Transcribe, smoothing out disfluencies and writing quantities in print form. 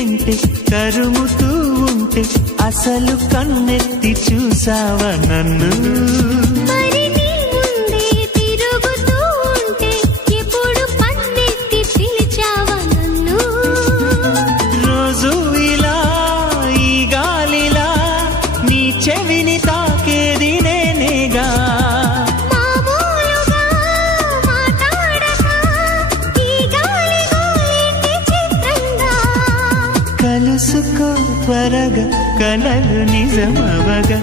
వెంటే తరుముతూ ఉంటే అసలు కన్నెత్తి చూసావా నన్ను చెవిని తాకేది నేనేగా కలుసుకో త్వరగా కలలు నిజమవగా